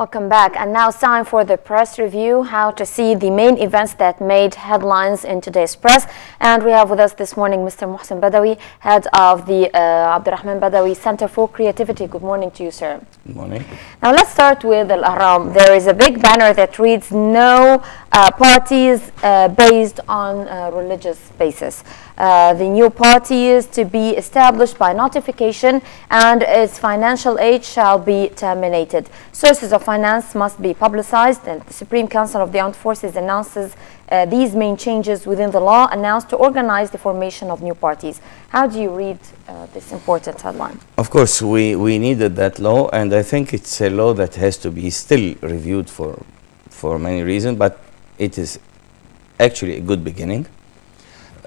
Welcome back. And now it's time for the press review, how to see the main events that made headlines in today's press. And we have with us this morning Mr. Mohsen Badawi, head of the Abdurrahman Badawi Center for Creativity. Good morning to you, sir. Good morning. Now let's start with Al-Ahram. There is a big banner that reads, no parties based on religious basis. The new party is to be established by notification and its financial aid shall be terminated. Sources of finance must be publicized, and the Supreme Council of the Armed Forces announces these main changes within the law announced to organize the formation of new parties. How do you read this important headline? Of course, we needed that law, and I think it's a law that has to be still reviewed for many reasons, but it is actually a good beginning.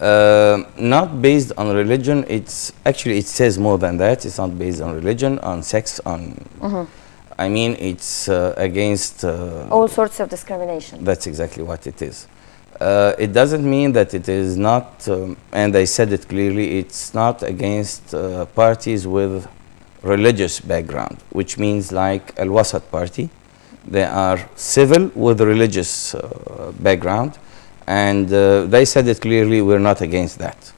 Not based on religion, it's actually, it says more than that. It's not based on religion, on sex, on... I mean, it's against... all sorts of discrimination. That's exactly what it is. It doesn't mean that it is not, and I said it clearly, it's not against parties with religious background, which means like Al-Wasat Party. They are civil with religious background, and they said it clearly, we're not against that.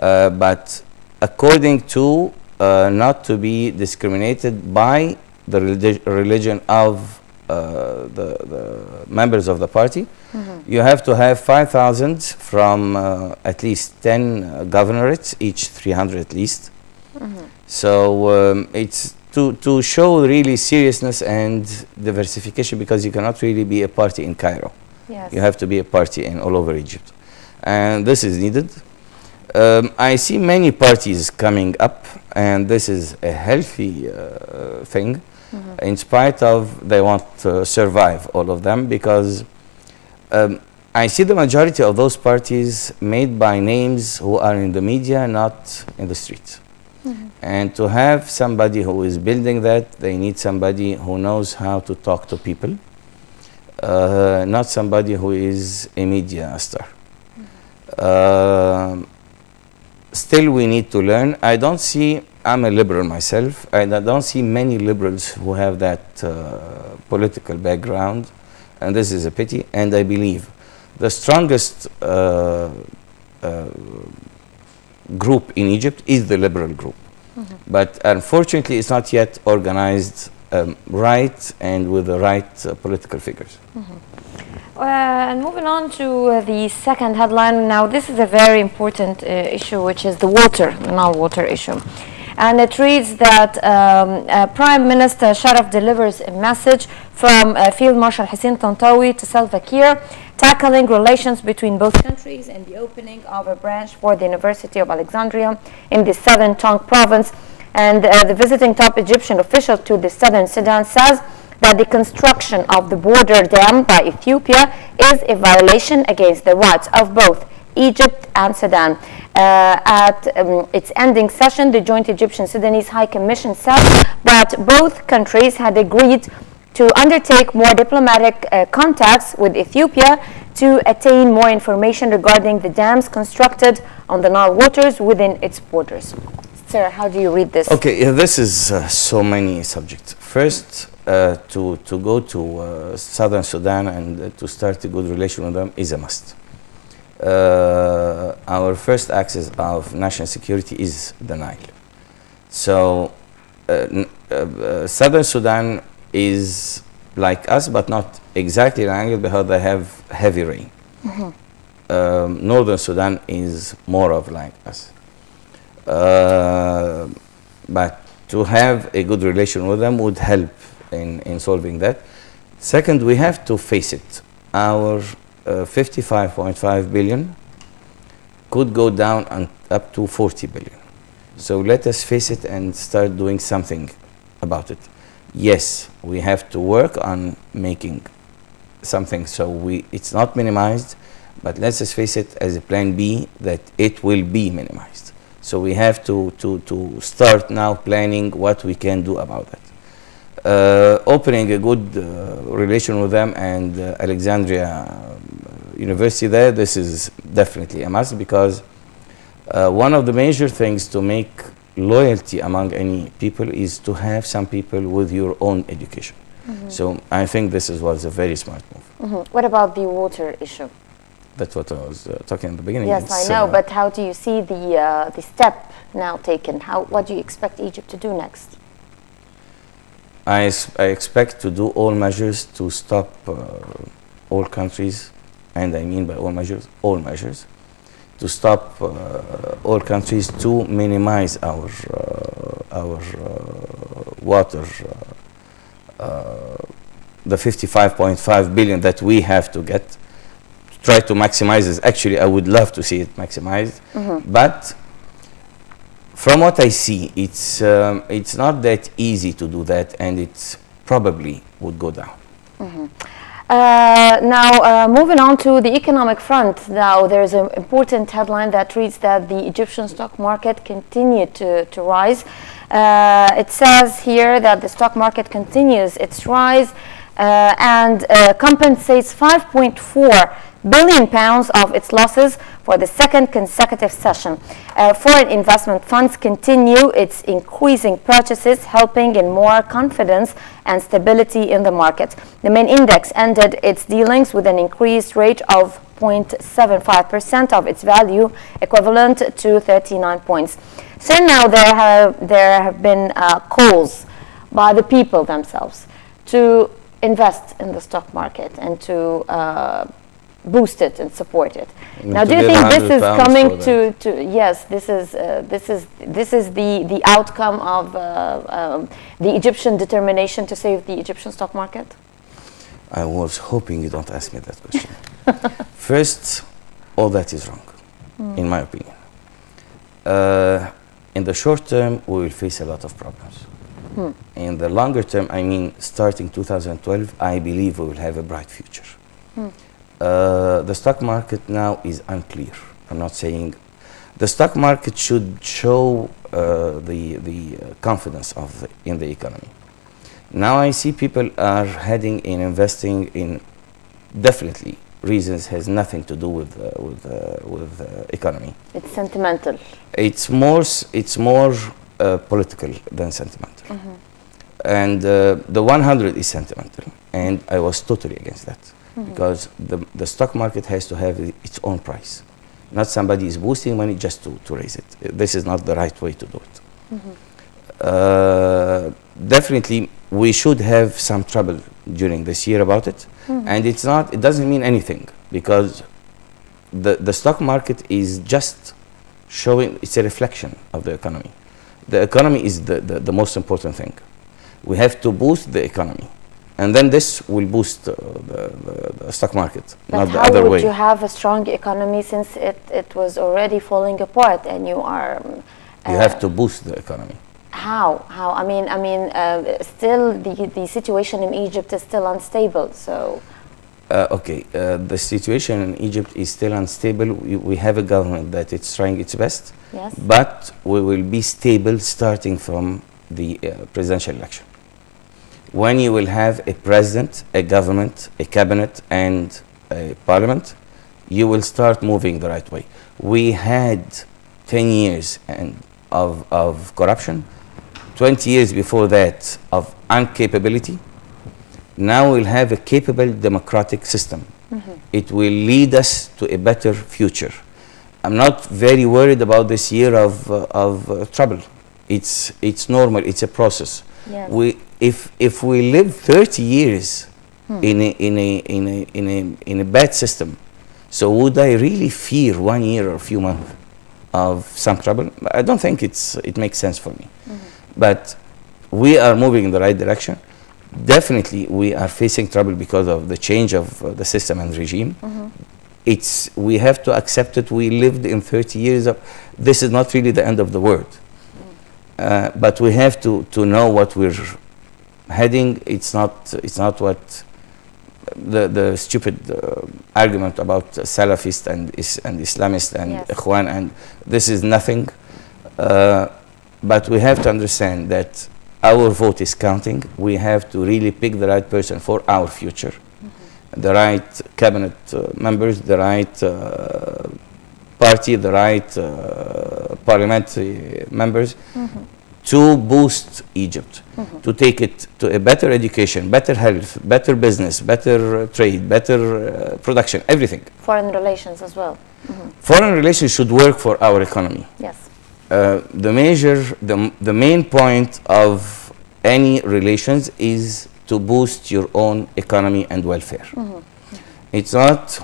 But according to not to be discriminated by the religion of the members of the party, you have to have 5,000 from at least 10 governorates, each 300 at least. So it's to show really seriousness and diversification, because you cannot really be a party in Cairo. Yes. You have to be a party in all over Egypt. And this is needed. I see many parties coming up, and this is a healthy thing, in spite of they want to survive, all of them, because I see the majority of those parties made by names who are in the media, not in the streets. And to have somebody who is building that, they need somebody who knows how to talk to people, not somebody who is a media star. Still, we need to learn. I don't see, I'm a liberal myself, and I don't see many liberals who have that political background, and this is a pity. And I believe the strongest group in Egypt is the liberal group. But unfortunately, it's not yet organized right and with the right political figures. And moving on to the second headline. Now, this is a very important issue, which is the water, the Nile water issue. And it reads that Prime Minister Sharaf delivers a message from Field Marshal Hussein Tantawi to Salva Kiir, tackling relations between both countries and the opening of a branch for the University of Alexandria in the southern Tonk province. And the visiting top Egyptian official to the southern Sudan says that the construction of the border dam by Ethiopia is a violation against the rights of both Egypt and Sudan. At its ending session, the joint Egyptian-Sudanese High Commission said that both countries had agreed to undertake more diplomatic contacts with Ethiopia to attain more information regarding the dams constructed on the Nile waters within its borders. Sir, how do you read this? Okay, this is so many subjects. First, to go to southern Sudan and to start a good relation with them is a must. Our first axis of national security is the Nile. So southern Sudan is like us, but not exactly like us, because they have heavy rain. Northern Sudan is more of like us. But to have a good relation with them would help in solving that. Second, we have to face it. Our 55.5 billion could go down and up to 40 billion. So let us face it and start doing something about it. Yes, we have to work on making something so it's not minimized, but let's just face it as a plan B that it will be minimized. So we have to start now planning what we can do about that. Opening a good relation with them and Alexandria University there, this is definitely a must, because one of the major things to make loyalty among any people is to have some people with your own education. So I think this was a very smart move. What about the water issue? That's what I was talking in the beginning. Yes, I know, but how do you see the step now taken? What do you expect Egypt to do next? I expect to do all measures to stop all countries, and I mean by all measures, to stop all countries to minimize our water, the 55.5 billion that we have to get. Try to maximize it. Actually, I would love to see it maximized, but from what I see, it's not that easy to do that, and it probably would go down. Now, moving on to the economic front. Now, there's an important headline that reads that the Egyptian stock market continued to rise. It says here that the stock market continues its rise and compensates 5.4 billion pounds of its losses for the second consecutive session. Foreign investment funds continue its increasing purchases, helping in more confidence and stability in the market. The main index ended its dealings with an increased rate of 0.75% of its value, equivalent to 39 points. So now there have been calls by the people themselves to invest in the stock market and to boost it and support it. Now, do you think this is coming to yes, this is the outcome of the Egyptian determination to save the Egyptian stock market? I was hoping you don't ask me that question. First, all that is wrong, in my opinion. In the short term, we will face a lot of problems. In the longer term, I mean, starting 2012, I believe we will have a bright future. The stock market now is unclear. I'm not saying the stock market should show the confidence in the economy. Now I see people are heading in investing in definitely reasons has nothing to do with economy. It's sentimental. It's more political than sentimental. And the 100 is sentimental, and I was totally against that. Because the stock market has to have its own price. Not somebody is boosting money just to raise it. This is not the right way to do it. Definitely, we should have some trouble during this year about it. And it doesn't mean anything, because the stock market is just showing, it's a reflection of the economy. The economy is the most important thing. We have to boost the economy. And then this will boost the stock market, but not the other way. How would you have a strong economy since it was already falling apart, and you are... you have to boost the economy. How? I mean, still the situation in Egypt is still unstable, so... Okay, the situation in Egypt is still unstable. We have a government that is trying its best, yes, but we will be stable starting from the presidential election. When you will have a president, a government, a cabinet, and a parliament, you will start moving the right way. We had 10 years of corruption, 20 years before that of incapability. Now we'll have a capable democratic system. It will lead us to a better future. I'm not very worried about this year of trouble. It's normal, it's a process. Yes. If we live 30 years in a bad system, so would I really fear 1 year or a few months of some trouble? I don't think it makes sense for me. But we are moving in the right direction. Definitely, we are facing trouble because of the change of the system and regime. We have to accept it. We lived in 30 years of, this is not really the end of the world. But we have to know what we're heading. It's not what the stupid argument about Salafist and Islamist and yes, Ikhwan, and this is nothing. But we have to understand that our vote is counting. We have to really pick the right person for our future, the right cabinet members, the right party, the right parliamentary members. to boost Egypt, to take it to a better education, better health, better business, better trade, better production, everything. Foreign relations as well. Foreign relations should work for our economy. Yes. The main point of any relations is to boost your own economy and welfare. It's not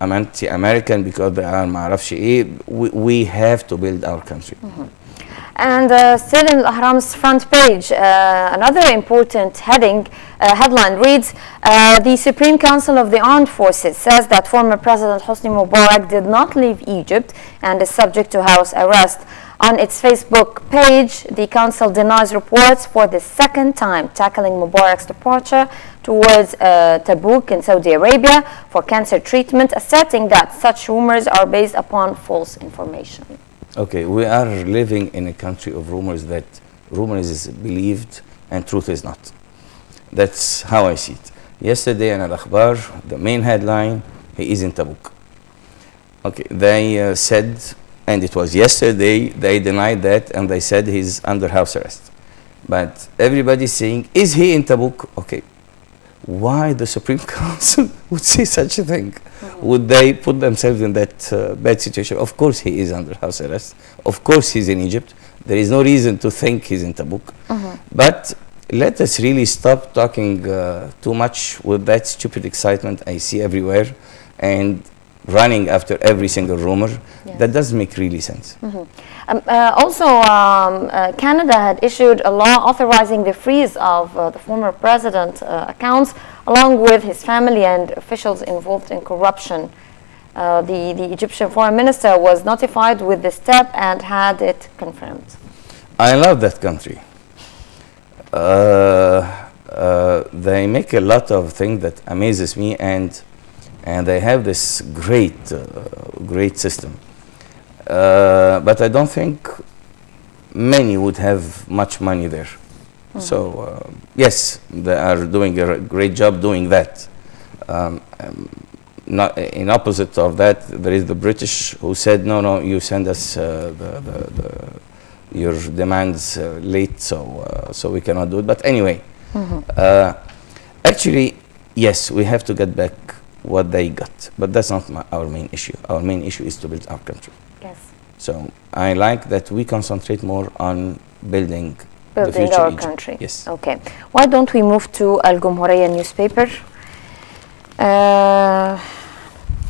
I'm anti-American because they are معرفش ايه. We have to build our country. And still in Al-Ahram's front page, another important headline reads, the Supreme Council of the Armed Forces says that former President Hosni Mubarak did not leave Egypt and is subject to house arrest. On its Facebook page, the council denies reports for the second time tackling Mubarak's departure towards Tabuk in Saudi Arabia for cancer treatment, asserting that such rumors are based upon false information. Okay, we are living in a country of rumors that rumors is believed and truth is not. That's how I see it. Yesterday in Al-Akhbar, the main headline, he is in Tabuk. Okay, they said, and it was yesterday, they denied that and they said he's under house arrest. But everybody's saying, is he in Tabuk? Okay, why the Supreme Council would say such a thing? Would they put themselves in that bad situation? Of course he is under house arrest. Of course he's in Egypt. There is no reason to think he's in Tabuk. But let us really stop talking too much with that stupid excitement I see everywhere and running after every single rumor. Yes. That doesn't make really sense. Canada had issued a law authorizing the freeze of the former president's accounts, along with his family and officials involved in corruption. The Egyptian foreign minister was notified with the step and had it confirmed. I love that country. They make a lot of things that amazes me, and they have this great system. But I don't think many would have much money there. So yes, they are doing a great job doing that. Not in opposite of that, there is the British who said, no, you send us your demands late, so we cannot do it. But anyway, actually, yes, we have to get back what they got, but that's not our main issue. Our main issue is to build our country. Yes. So I like that we concentrate more on building the future our Egypt. country. Yes. Okay. Why don't we move to Al Jumhuriyya newspaper?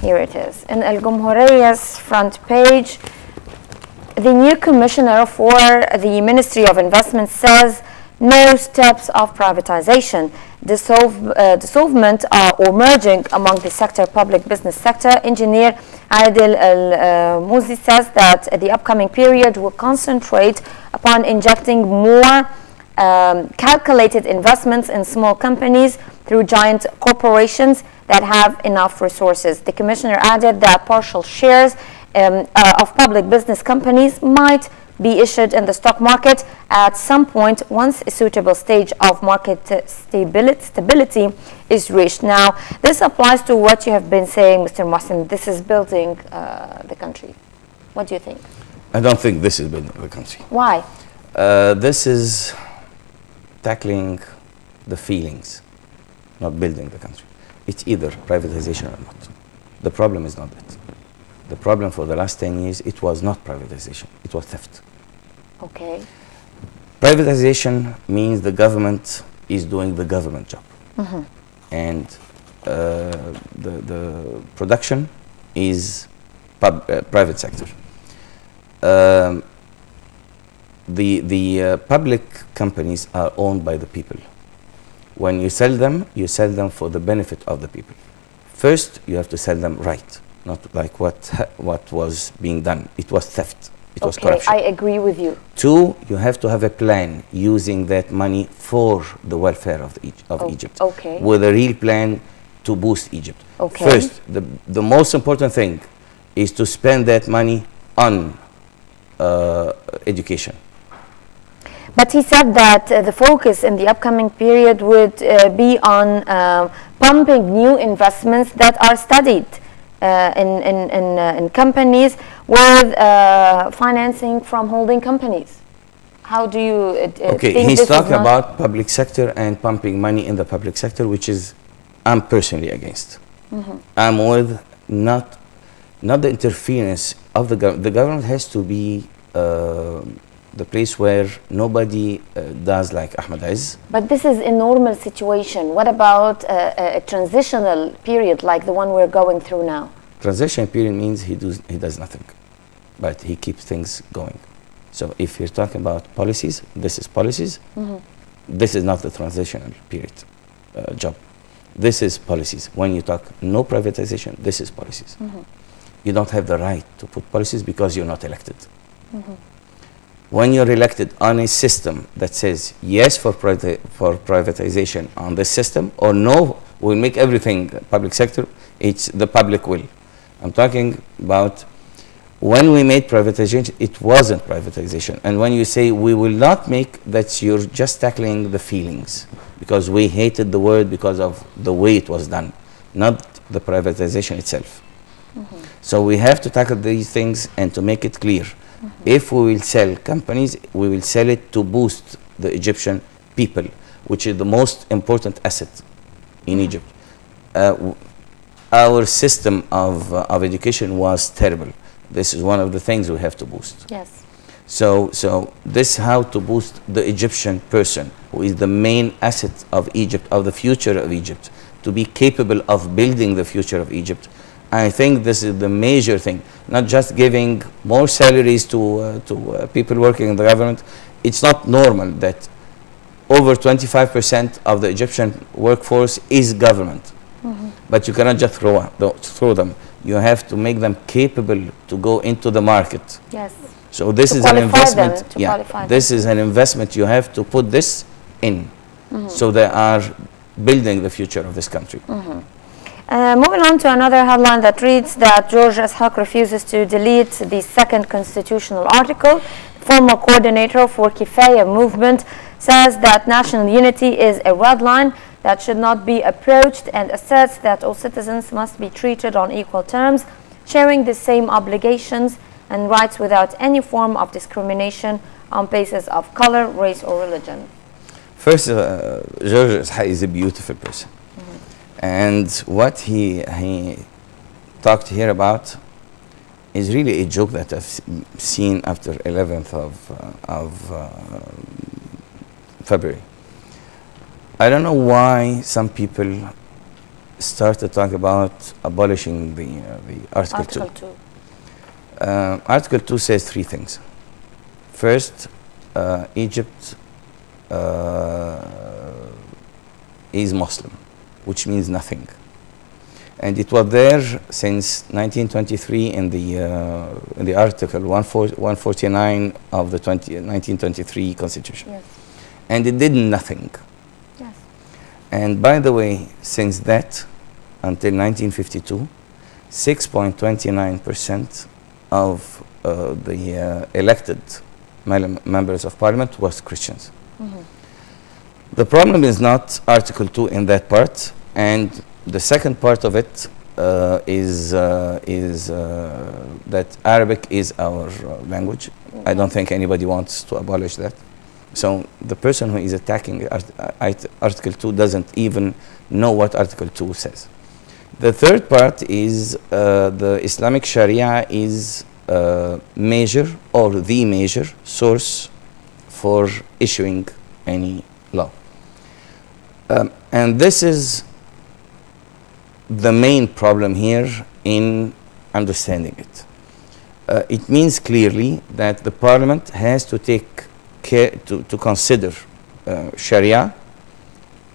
Here it is. In Al Jumhuriyya's front page, the new commissioner for the Ministry of Investment says no steps of privatization, dissolvement or merging among the sector, public business sector. Engineer Adil Al-Muzi says that the upcoming period will concentrate upon injecting more calculated investments in small companies through giant corporations that have enough resources. The commissioner added that partial shares of public business companies might be issued in the stock market at some point once a suitable stage of market stability is reached. Now, this applies to what you have been saying, Mr. Mohsen. This is building the country. What do you think? I don't think this is building the country. Why? This is tackling the feelings, not building the country. It's either privatization or not. The problem is not that. The problem for the last 10 years, it was not privatization, it was theft. Okay. Privatization means the government is doing the government job. And the production is private sector. The public companies are owned by the people. When you sell them for the benefit of the people. First, you have to sell them right, not like what was being done. It was theft. It was corruption. I agree with you. Two, you have to have a plan using that money for the welfare of Egypt. Okay. With a real plan to boost Egypt. Okay. First, the most important thing is to spend that money on education. But he said that the focus in the upcoming period would be on pumping new investments that are studied in companies with financing from holding companies. How do you Okay, think he's this is talking not about public sector and pumping money in the public sector, which is I'm personally against. I'm with not the interference of the government. The government has to be the place where nobody does like Ahmed Aziz. But this is a normal situation. What about a transitional period like the one we're going through now? Transition period means he does nothing, but he keeps things going. So if you're talking about policies, this is policies. This is not the transitional period job. This is policies. When you talk no privatization, this is policies. You don't have the right to put policies because you're not elected. When you're elected on a system that says yes for privatization on this system, or no, we'll make everything public sector, it's the public will. I'm talking about when we made privatization, it wasn't privatization. And when you say we will not make, that's you're just tackling the feelings, because we hated the word because of the way it was done, not the privatization itself. So we have to tackle these things and to make it clear. If we will sell companies, we will sell it to boost the Egyptian people, which is the most important asset in Egypt. Our system of education was terrible. This is one of the things we have to boost. Yes. So this how to boost the Egyptian person, who is the main asset of Egypt, of the future of Egypt, to be capable of building the future of Egypt. I think this is the major thing, not just giving more salaries to people working in the government. It's not normal that over 25% of the Egyptian workforce is government. But you cannot just throw them. You have to make them capable to go into the market. Yes. So this is an investment. This is an investment. You have to put this in, so they are building the future of this country. Moving on to another headline that reads that George Ashok refuses to delete the second constitutional article. Former coordinator for Kifaya movement says that national unity is a red line that should not be approached, and asserts that all citizens must be treated on equal terms, sharing the same obligations and rights without any form of discrimination on basis of color, race, or religion. First, George Ashok is a beautiful person. And what he talked here about is really a joke that I've seen after 11th of February. I don't know why some people started talking about abolishing the Article 2. Article 2 says three things. First, Egypt is Muslim, which means nothing. And it was there since 1923 in the Article 149 of the 1923 Constitution. Yes. And it did nothing. Yes. And by the way, since that, until 1952, 6.29% of the elected members of parliament was Christians. The problem is not Article 2 in that part, and the second part of it is that Arabic is our language. I don't think anybody wants to abolish that. So the person who is attacking Article 2 doesn't even know what Article 2 says. The third part is the Islamic Sharia is major or the major source for issuing any law. And this is the main problem here in understanding it. It means clearly that the parliament has to take care to consider Sharia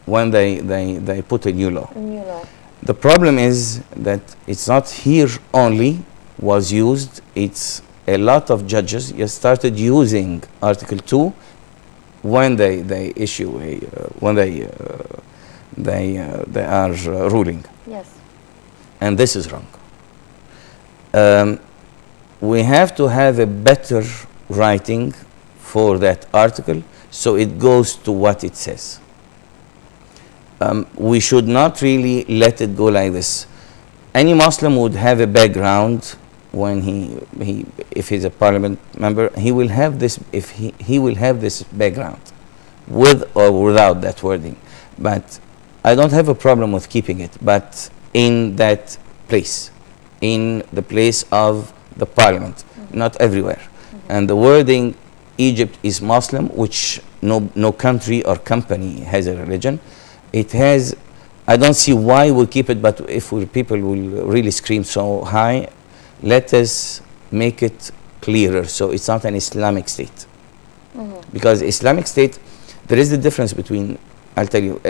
when they put a new law. The problem is that it's not here only was used, it's a lot of judges started using Article 2 when they issue a, when they are ruling. Yes. And this is wrong. We have to have a better writing for that article so it goes to what it says. We should not really let it go like this. Any Muslim would have a background when if he's a parliament member, he will have this, if he will have this background, with or without that wording. But I don't have a problem with keeping it, but in that place, in the place of the parliament, not everywhere. And the wording, Egypt is Muslim, which no country or company has a religion. It has, I don't see why we keep it, but if people will really scream so high, let us make it clearer so it's not an Islamic state. Because Islamic state, there is the difference between, I'll tell you,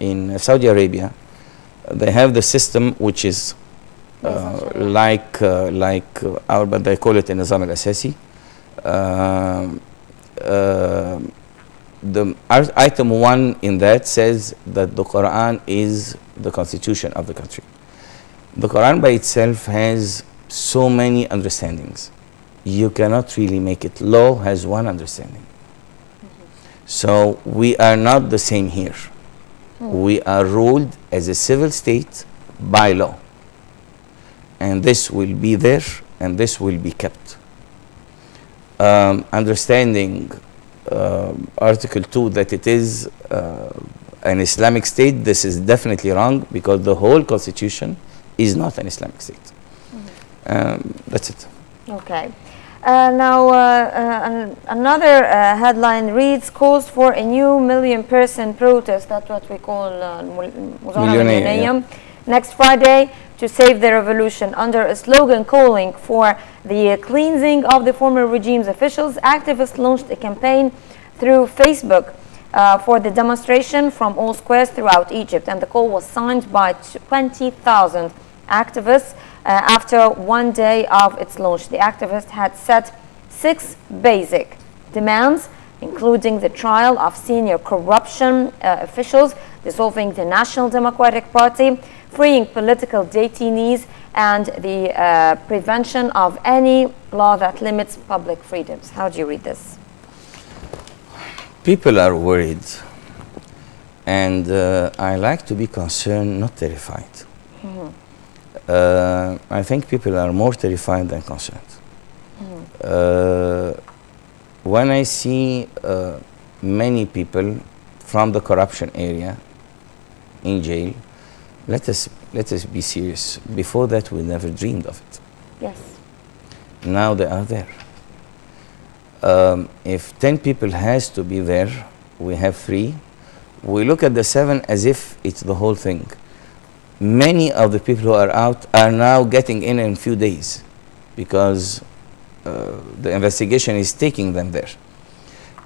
in Saudi Arabia, they have the system which is like our, but they call it Nizam al-Asasi. The item 1 in that says that the Quran is the constitution of the country. The Quran by itself has so many understandings. You cannot really make it. Law has one understanding. So we are not the same here. We are ruled as a civil state by law. And this will be there, and this will be kept. Understanding Article 2 that it is an Islamic state, this is definitely wrong, because the whole constitution is not an Islamic state. That's it. Okay. Now, another headline reads, calls for a new 1 million-person protest, that's what we call Millionaire, next Friday, to save the revolution. Under a slogan calling for the cleansing of the former regime's officials, activists launched a campaign through Facebook for the demonstration from all squares throughout Egypt, and the call was signed by 20,000 activists. After 1 day of its launch, the activists had set 6 basic demands, including the trial of senior corruption officials, dissolving the National Democratic Party, freeing political detainees, and the prevention of any law that limits public freedoms. How do you read this? People are worried, and I like to be concerned, not terrified. I think people are more terrified than concerned. When I see many people from the corruption area in jail, let us be serious. Before that, we never dreamed of it. Yes. Now they are there. If 10 people has to be there, we have 3. We look at the 7 as if it's the whole thing. Many of the people who are out are now getting in a few days, because the investigation is taking them there.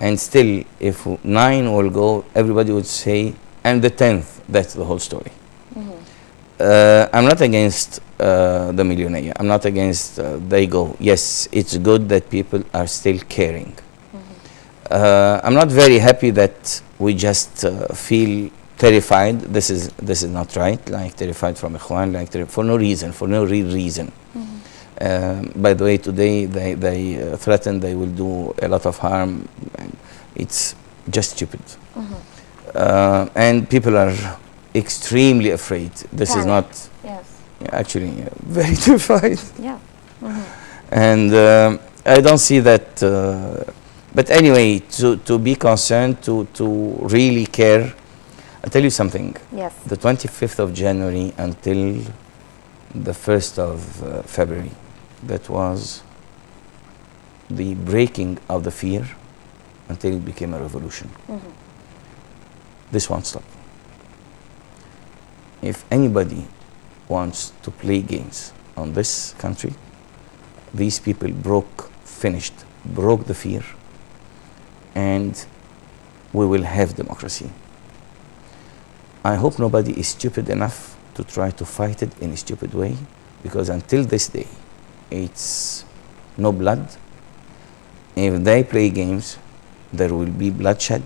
And still, if 9 will go, everybody would say, and the 10th, that's the whole story. I'm not against the millionaire. I'm not against they go. Yes, it's good that people are still caring. I'm not very happy that we just feel terrified. This is not right. Like terrified from Ikhwan, like for no reason, for no real reason. By the way, today they threaten they will do a lot of harm. It's just stupid. And people are extremely afraid. This is not. Yes. Actually, very terrified. Yeah. And I don't see that. But anyway, to be concerned, to really care. I'll tell you something. Yes. The 25th of January until the 1st of February, that was the breaking of the fear until it became a revolution. This won't stop. If anybody wants to play games on this country, these people broke the fear, and we will have democracy. I hope nobody is stupid enough to try to fight it in a stupid way, because until this day, it's no blood. If they play games, there will be bloodshed,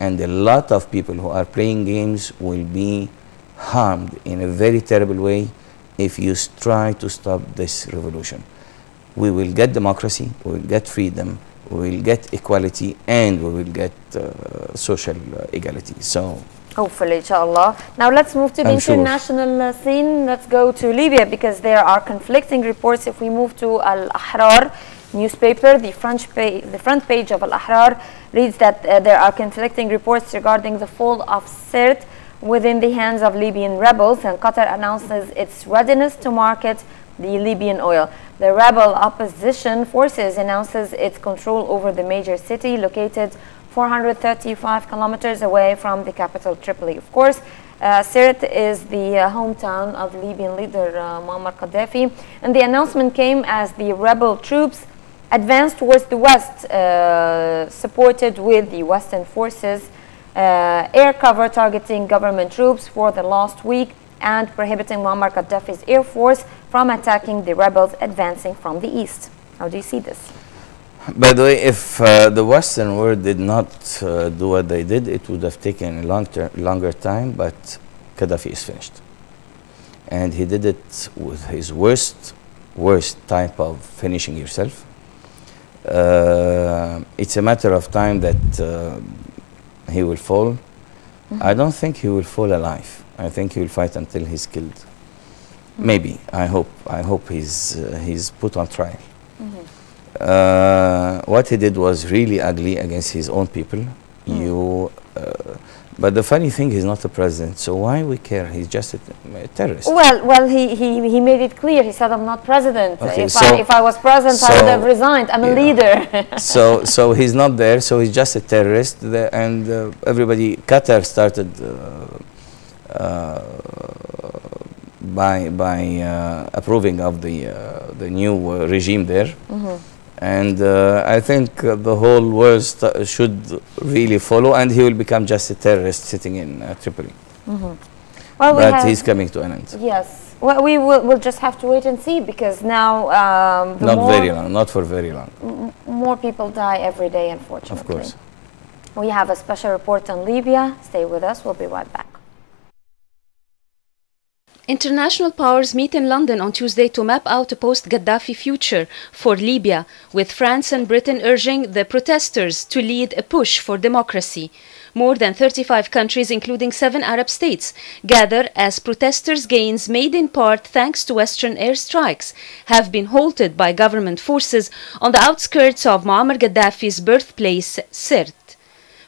and a lot of people who are playing games will be harmed in a very terrible way if you try to stop this revolution. We will get democracy, we will get freedom, we will get equality, and we will get social equality. So Hopefully, inshallah. Now let's move to the international scene. Let's go to Libya because there are conflicting reports. If we move to Al-Ahrar newspaper, the front page of Al-Ahrar reads that there are conflicting reports regarding the fall of Sirte within the hands of Libyan rebels, and Qatar announces its readiness to market the Libyan oil. The rebel opposition forces announces its control over the major city located 435 kilometers away from the capital Tripoli. Of course, Sirte is the hometown of Libyan leader Muammar Gaddafi, and the announcement came as the rebel troops advanced towards the west, supported with the Western forces air cover targeting government troops for the last week and prohibiting Muammar Gaddafi's air force from attacking the rebels advancing from the east. How do you see this? By the way, if the Western world did not do what they did, it would have taken a longer time, but Gaddafi is finished. And he did it with his worst type of finishing yourself. It's a matter of time that he will fall. Mm-hmm. I don't think he will fall alive. I think he will fight until he's killed. Mm-hmm. Maybe. I hope he's put on trial. Mm-hmm. What he did was really ugly against his own people. But the funny thing, he's not a president, so why we care? He's just a terrorist. Well, he made it clear. He said, "I'm not president. Okay, if I was president, I would have resigned. I'm a leader." so he's not there. So he's just a terrorist, and everybody. Qatar started by approving of the new regime there. Mm-hmm. And I think the whole world should really follow, and he will become just a terrorist sitting in Tripoli. Mm-hmm. Well, but he's coming to an end. Yes. Well, we'll just have to wait and see, because now not for very long. More people die every day, unfortunately. Of course. We have a special report on Libya. Stay with us. We'll be right back. International powers meet in London on Tuesday to map out a post-Gaddafi future for Libya, with France and Britain urging the protesters to lead a push for democracy. More than 35 countries, including 7 Arab states, gather as protesters' gains, made in part thanks to Western airstrikes, have been halted by government forces on the outskirts of Muammar Gaddafi's birthplace, Sirte.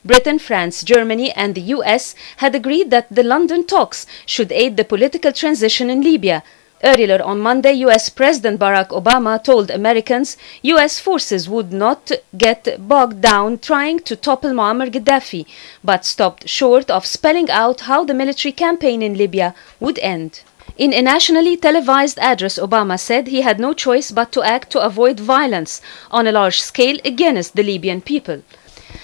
Britain, France, Germany and the US had agreed that the London talks should aid the political transition in Libya. Earlier on Monday, US President Barack Obama told Americans US forces would not get bogged down trying to topple Muammar Gaddafi, but stopped short of spelling out how the military campaign in Libya would end. In a nationally televised address, Obama said he had no choice but to act to avoid violence on a large scale against the Libyan people.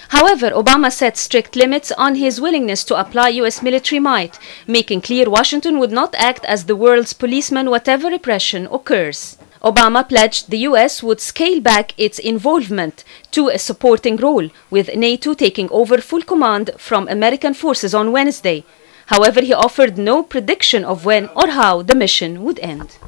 However, Obama set strict limits on his willingness to apply US military might, making clear Washington would not act as the world's policeman whatever repression occurs. Obama pledged the US would scale back its involvement to a supporting role, with NATO taking over full command from American forces on Wednesday. However, he offered no prediction of when or how the mission would end.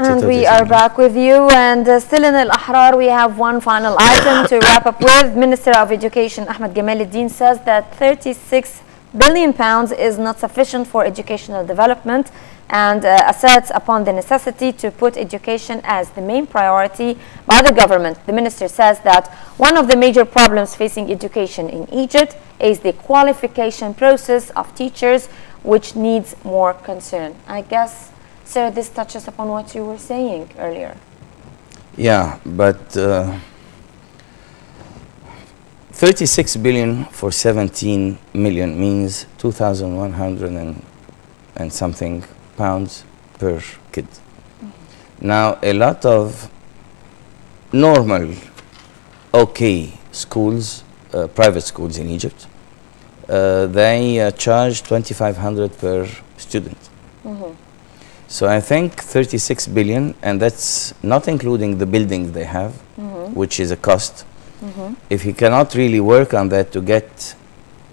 And we are back with you, and still in Al-Ahrar we have one final item to wrap up with. Minister of Education Ahmed Gamal says that £36 billion is not sufficient for educational development, and asserts upon the necessity to put education as the main priority by the government. The minister says that one of the major problems facing education in Egypt is the qualification process of teachers, which needs more concern. I guess, sir, this touches upon what you were saying earlier. Yeah, but 36 billion for 17 million means 2,100 and something pounds per kid. Mm-hmm. Now, a lot of normal, okay schools, private schools in Egypt, they charge 2,500 per student. Mm-hmm. So I think 36 billion, and that's not including the building they have, mm-hmm. which is a cost. Mm-hmm. If he cannot really work on that to get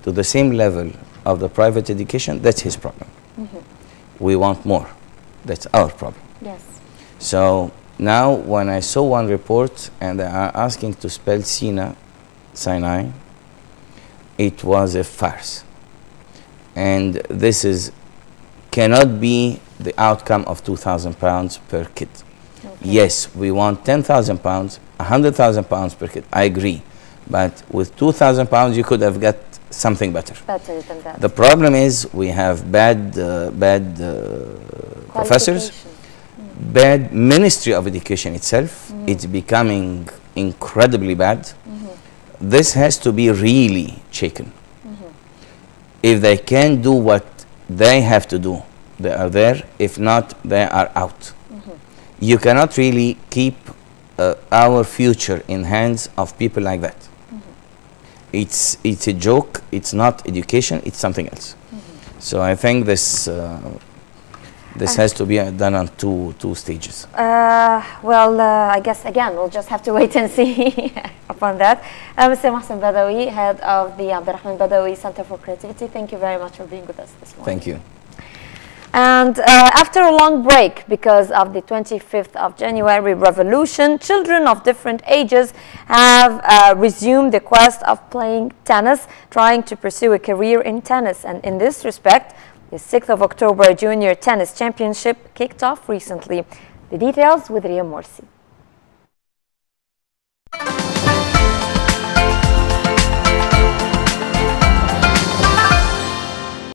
to the same level of the private education, that's his problem. Mm-hmm. We want more. That's our problem. Yes. So now when I saw one report and they are asking to spell Sina Sinai, it was a farce. And this cannot be the outcome of 2,000 pounds per kid. Okay. Yes, we want 10,000 pounds, 100,000 pounds per kid. I agree. But with 2,000 pounds, you could have got something better. Better than that. The problem is we have bad professors, bad Ministry of Education itself. It's becoming incredibly bad. This has to be really shaken. If they can do what they have to do, they are there. If not, they are out. You cannot really keep our future in hands of people like that. It's a joke. It's not education. It's something else. So I think this has to be done on two stages. Well, I guess again we'll just have to wait and see upon that. Mr. Mohsen Badawi, head of the Abdurrahman Badawi Center for Creativity, thank you very much for being with us this morning. Thank you. And after a long break because of the 25th of January revolution, children of different ages have resumed the quest of playing tennis, trying to pursue a career in tennis. And in this respect, the 6th of October Junior Tennis Championship kicked off recently. The details with Ria Morsi.